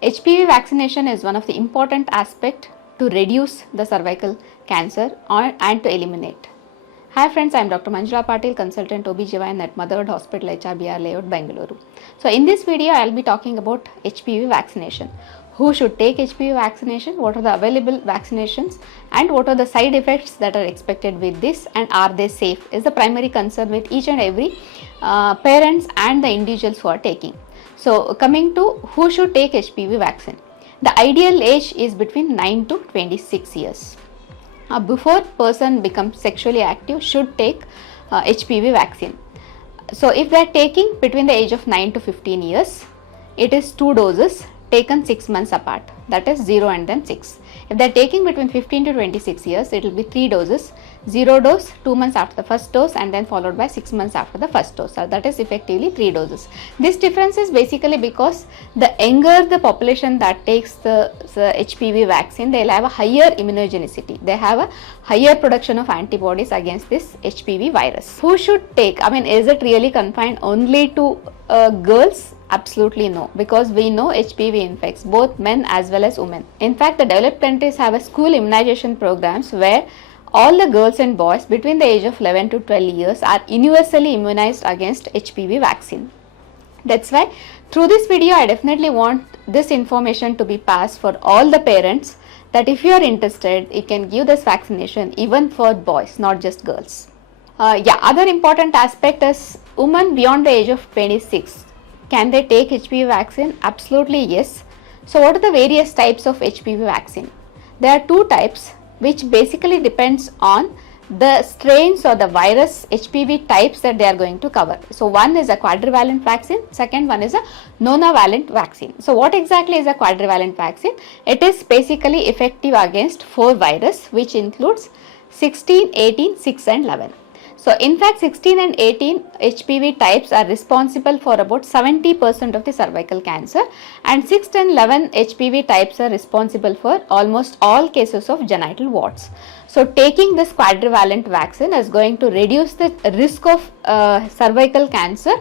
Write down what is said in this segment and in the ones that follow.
HPV vaccination is one of the important aspects to reduce the cervical cancer and to eliminate. Hi friends, I am Dr. Manjula Patil, consultant OB/GYN at Motherhood Hospital, HRBR Layout, Bengaluru. So in this video, I will be talking about HPV vaccination. Who should take HPV vaccination, what are the available vaccinations, and what are the side effects that are expected with this, and are they safe, is the primary concern with each and every parents and the individuals who are taking. So coming to who should take HPV vaccine. The ideal age is between 9 to 26 years. Before person becomes sexually active should take HPV vaccine. So if they are taking between the age of 9 to 15 years, it is 2 doses taken 6 months apart, that is 0 and then 6. If they are taking between 15 to 26 years, it will be 3 doses, 0 dose 2 months after the first dose and then followed by 6 months after the first dose. So that is effectively 3 doses. This difference is basically because the younger the population that takes the HPV vaccine, they will have a higher immunogenicity. They have a higher production of antibodies against this HPV virus. Who should take? I mean, is it really confined only to girls? Absolutely no, because we know HPV infects both men as well as women. In fact, the developed countries have a school immunization programs where all the girls and boys between the age of 11 to 12 years are universally immunized against HPV vaccine. That's why through this video, I definitely want this information to be passed for all the parents, that if you are interested, you can give this vaccination even for boys, not just girls. Other important aspect is women beyond the age of 26. Can they take HPV vaccine? Absolutely yes. So what are the various types of HPV vaccine? There are 2 types, which basically depends on the strains or the virus HPV types that they are going to cover. So one is a quadrivalent vaccine, second one is a nonavalent vaccine. So what exactly is a quadrivalent vaccine? It is basically effective against 4 virus, which includes 16, 18, 6 and 11. So in fact 16 and 18 HPV types are responsible for about 70% of the cervical cancer, and 6 and 11 HPV types are responsible for almost all cases of genital warts. So taking this quadrivalent vaccine is going to reduce the risk of cervical cancer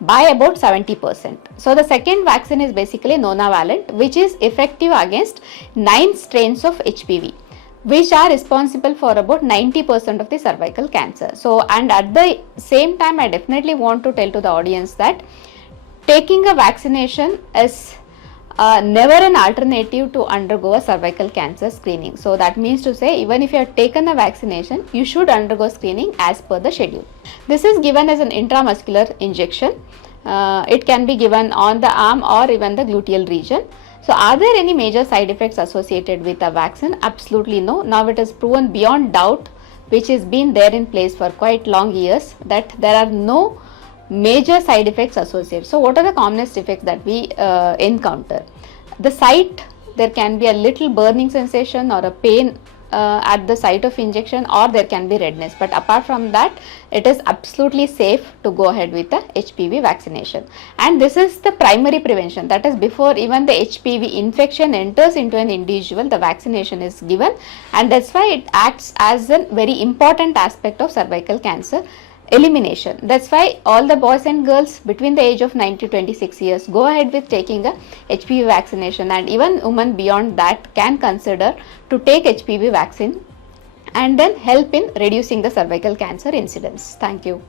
by about 70%. So the second vaccine is basically nonavalent, which is effective against 9 strains of HPV, which are responsible for about 90% of the cervical cancer. So, and at the same time, I definitely want to tell to the audience that taking a vaccination is never an alternative to undergo a cervical cancer screening. So that means to say, even if you have taken a vaccination, you should undergo screening as per the schedule. This is given as an intramuscular injection. It can be given on the arm or even the gluteal region. So are there any major side effects associated with a vaccine? Absolutely no. Now it is proven beyond doubt, which has been there in place for quite long years, that there are no major side effects associated. So what are the commonest effects that we encounter? The site, there can be a little burning sensation or a pain at the site of injection, or there can be redness, but apart from that, it is absolutely safe to go ahead with the HPV vaccination. And this is the primary prevention, that is before even the HPV infection enters into an individual, the vaccination is given, and that's why it acts as a very important aspect of cervical cancer elimination. That's why all the boys and girls between the age of 9 to 26 years go ahead with taking a HPV vaccination, and even women beyond that can consider to take HPV vaccine and then help in reducing the cervical cancer incidence. Thank you.